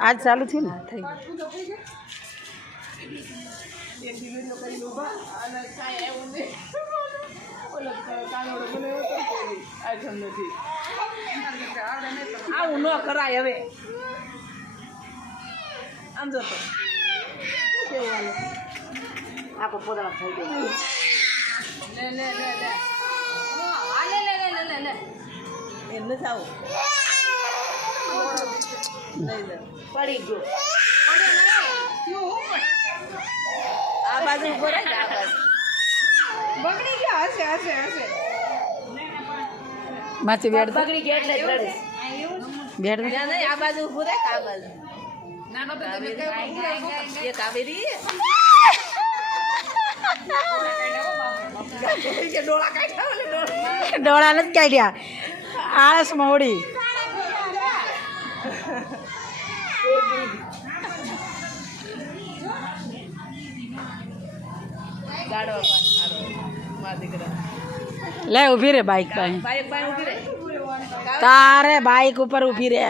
आज चालू थी ने થઈ ગયું એક દિવસનો કરીને ઊભા અને કાંઈ આવ્યું નહીં ઓલો કાનોડો બનાવ્યો તો આ જમનોથી આવું ન કરાય હવે આમ જતો કેવું હાલે आपको पोदड़ा થઈ ગયો લે લે લે લે આ લે લે લે લે લે એમ નથી આવું લઈ લે પડી ગયો આ બાજુ ઉભો રહે આ બાજુ બગડી ગયા હશે હશે હશે માથી બેડ બગડી ગયા એટલે રડે બેડ ના નહીં આ બાજુ ઉભો રહે આ બાજુ ના બાબા તમે એ કાવેરી કે ડોળા કાઢ્યા ઓલે ડોળા નથી કાઢ્યા આળસ મોડી ગાડવા પાણી મારો મારા દીકરા લે ઊભી રે બાઈક પાસે બાઈક બાઈક ઉભી રહે તારે બાઈક ઉપર ઊભી રે